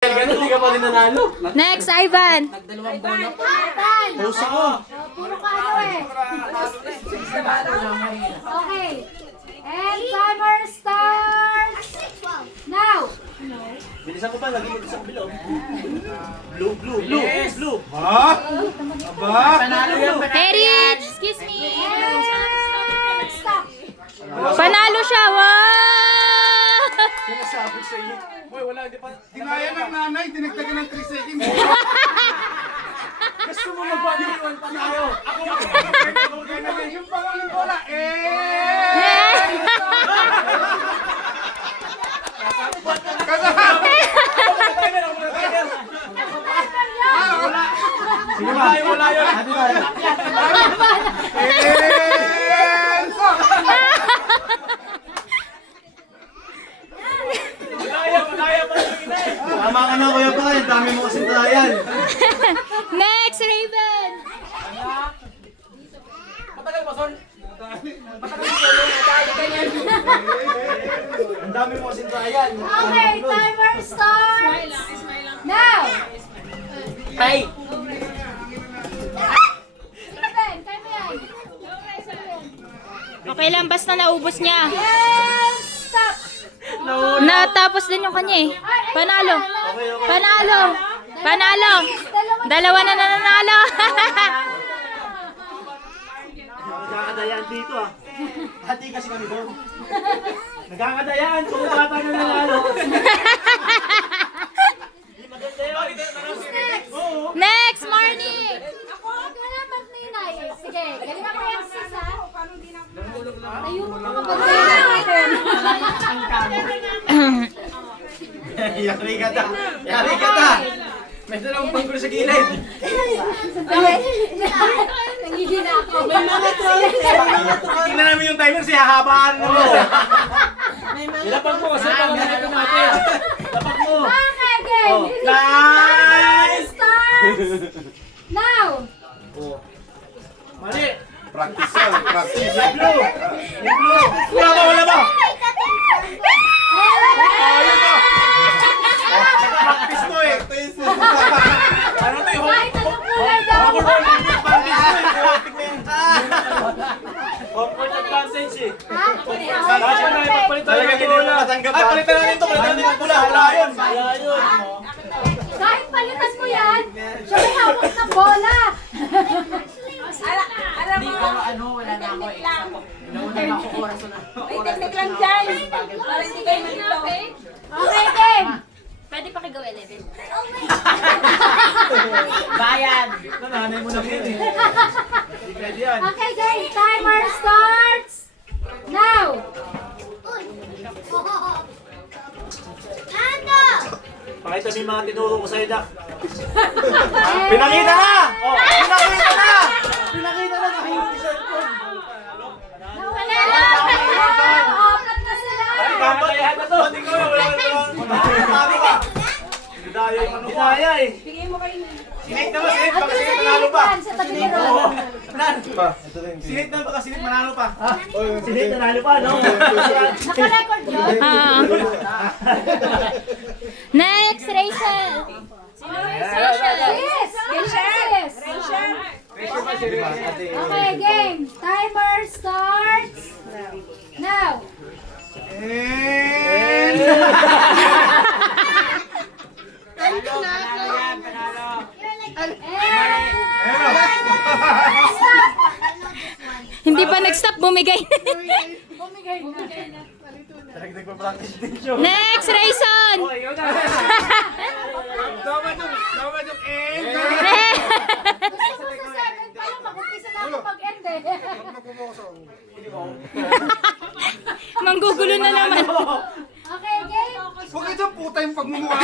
Ganun, hindi ka pa rin nanalo. Next, Ivan. Nagdalawang bola po. Host ako. Puro ka ano eh. Okay. And timer starts now. Bilisan ko pa, lagi mo sa bilog. Blue. Ha? Aba? Panalo yan. Hey, Rich! Excuse me. And stop. Panalo siya. Wow! Sinasabi sa iyo. Boy, wala, hindi pa. Dinaya ng nanay, dinagdagan ng 3 seconds. Gusto mo magpapiliwan pa tayo. Ako. Yung pangalang bola, Sige ba? Wala yun. Malaya pa yung ina eh. Tama ka na, Kuya Brian. Dami mo kasing trial. Next, Raven. Matagal ba, Son? Ang dami mo kasing trial. Okay, timer starts now. Ay! Steven, kaya mo yan. Okay lang, basta naubos niya. And stop. Natapos din yung kanya eh. Panalo. Panalo. Panalo. Dalawa na nanalo. Nagkakadayaan dito ah. Hati kasi kami doon. Nagkakadayaan. Kung bata na nanalo. Next, Marnie. Ikaw na magninay. Sige, galing ako yung sisa. Tayo mo ka magninay. Yari ka ta. Yari ka ta. May dalawang panggulo sa gilid. Nangihina ako. Tingnan namin yung timer, siya habaan mo. Ilapag mo kasi pang natin natin. Lapag mo. Okay, game. Nice! Starts now. Mali. Practice yan, practice. Wala ba? Ayun ka. Practice mo eh. Ano to yung Kahit anong kulay daw. Comfort advantage eh. Ha? Kasi na ipagpalit tayo ng pula. Ay, palitan natin ito. Palitan natin yung pula. Wala yun. Wala yun. Kahit palitan mo yan, siya may hawak ng bola. Hindi ko wala na ako eh. Nauna na ako oras na. Ay, technique lang dyan. Para hindi kayo malito. Okay, game. Pwede pa kigaw 11. Bayan. Nananay mo na yun eh. Hindi pwede yan. Okay, game. Timer starts now. Pakita mo yung mga tinuro ko sa'yo, Dak. And Pinakita na! Oh, pinakita na! Pinakita na! Nakahihintay sa cellphone. nawala na. Apat na sila. Kakatayahan na to. Hindi ko wala. Tama ka. Daya yung ano ko. Daya eh. Sinate naman, sinate. Baka sinate manalo pa. Sa tabi ni Ron. Sinate naman, baka sinate manalo pa. Sinit, nanalo pa, no? Naka-record yun. Next, Rachel. Yes. Yes. Okay, game. Timer starts now. Hindi pa nag-stop, bumigay. Nagpa-practice din siya. Next, Rayson. Tama yung end. Gusto ko sa 7 pa lang, mag-umpisa na ako pag-end eh. Manggugulo na naman. Okay, game. Huwag ka dyan puta yung pagmumukha.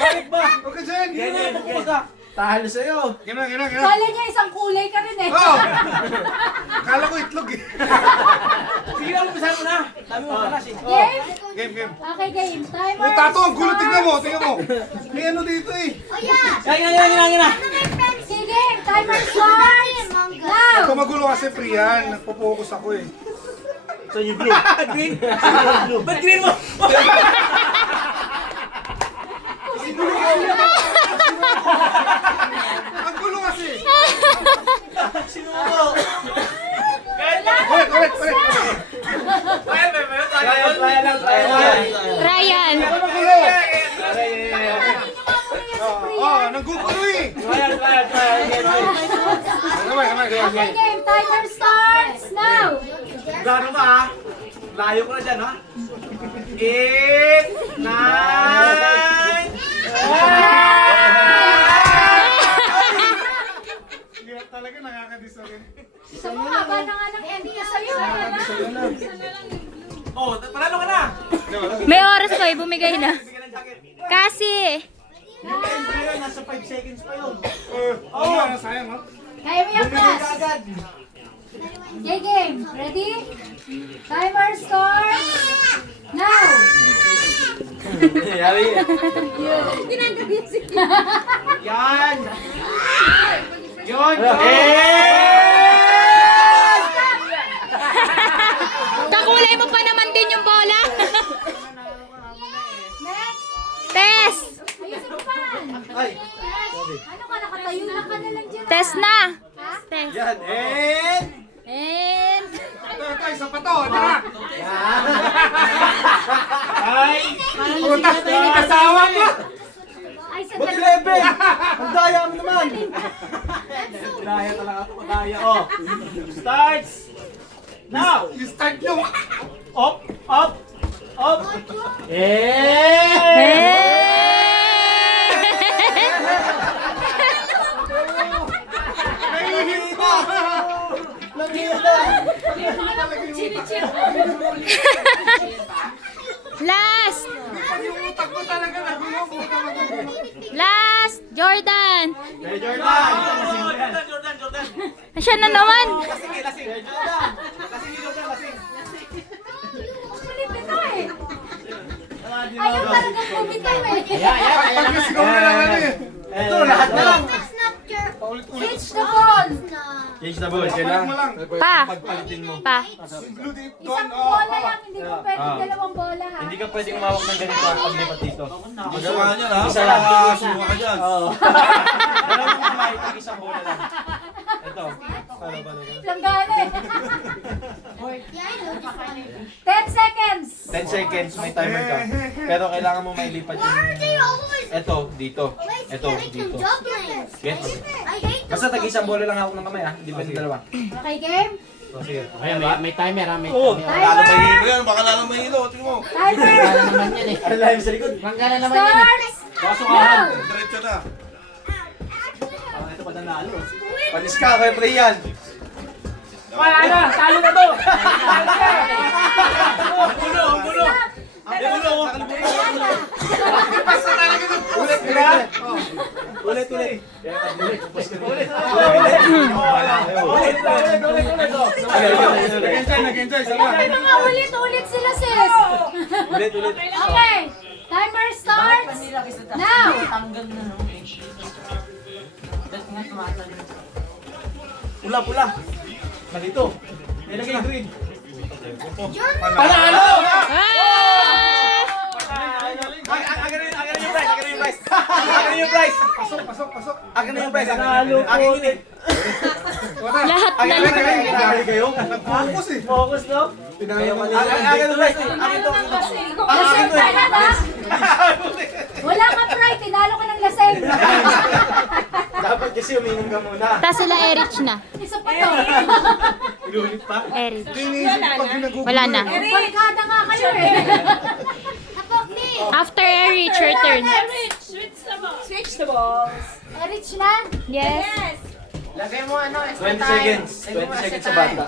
Balik ba? Huwag ka dyan. Ganyan, pupukas ka. Talo sa'yo. Gina. Kala niya isang kulay ka rin eh. Oh! Kala ko itlog eh. Sige lang, umpisahan mo na. Dami mo kanas eh. Game? Game. Okay, game. Timer. Oh, tato, ang gulo. Tignan mo. May ano dito eh. Yan na. Sige, timer starts now. Ito magulo kasi, Priyan. Nagpo-focus ako eh. Saan yung blue? Green? Blue. Ba't green mo? Ang gulo kasi. Sinumo. Ulit. Trial lang. Ryan. Oh, nanggugulo eh. Trial. Okay, game. Timer starts now. Gano ka ha? Layo ko na dyan ha? 8, 9, Hirap talaga, nakakadisorient. Sa mga haba na nga ng end ko sa'yo. Oh, panalo ka na! May oras pa, bumigay na. Bigyan ng jacket. Kasi, Nasa 5 seconds pa yun. Oh, sayang ha. Kaya mo yan, class. Okay, game. Ready? Timer starts now. Yari. Yan! Yun! kakulay mo pa naman din yung bola. Next. Test. Ayusin mo pa. Ay! Ano ka, nakatayo na ka na lang dyan. Test na. Ha? Test. Yan! And... And, Ito, isa pa to. Tara. Ay! Putas, asawa mo. Ay, Ba't sandali. 11? Ang daya mo naman! Daya talaga ako, daya. Oh! Starts! Now! You start yung... Up! Up! Up! Nahihip ko. last. Yung utak ko talaga nagulo. Last. Jordan. Hey, Jordan! Jordan. Siya na naman. Lasing. Lasing ni Jordan, lasing. Kulit ito eh. Ayaw talagang bumitaw eh. Pag-isigaw na lang ano eh. Ito, lahat na lang! Switch the ball. Change the ball, Papalit mo lang. Pa. Pagpalitin mo. Pa. Blue deep Isang doon. bola lang, hindi mo pwedeng dalawang bola ha. Hindi ka pwedeng umawak ng ganito ang paglipat dito. Magawa niya na. Isa lang. Suwa ka dyan. Oo. Dalawang kamay, pag isang bola lang. Ito. Langgana eh. 10 seconds. 10 seconds, may timer ka. Pero kailangan mo mailipat yung... Ito, dito. Ito, dito. Gets? Basta tag-isang bola lang hawak ng kamay ah. Hindi pwede dalawa. Okay, game? O, sige. May timer ha, may Oo. Timer. Yan, baka lalo mahilo. Tingnan mo. Timer. naman yan eh. Ano lang sa likod? Manggana naman yan eh. Starts now. Diretso na. Ito pa nanalo. Panis ka, kaya pre yan. Wala na, talo na to. Ang gulo. Basta talaga ng Ulit, ulit. Ulit, ulit. Nag-enjoy. Salamat. Mga ulit-ulit sila sis. Ulit, ulit. Okay. Timer starts now. Tanggal na no. Nga tumatalo. Pula. Malito. Ilagay yung green. Panalo! Akin yung prize. Pasok. Akin na yung prize. Panalo po. Akin yun eh. Lahat Akin na. Pinahali kayo? Nag-focus eh. Focus, no? Akin yung prize. Akin to. Laseng ka na ba? Wala ka try, tinalo ka ng laseng. Dapat kasi uminom ka muna. Tapos sila Erich na. Isa pa to. Inulit pa? Erich. Iniisip pag ginagugulo. Wala na. Barkada nga kayo eh. After Erich, your turn. Switch the balls. Erich na? Yes. Lagay mo ano, 20 seconds. 20 seconds sa bata.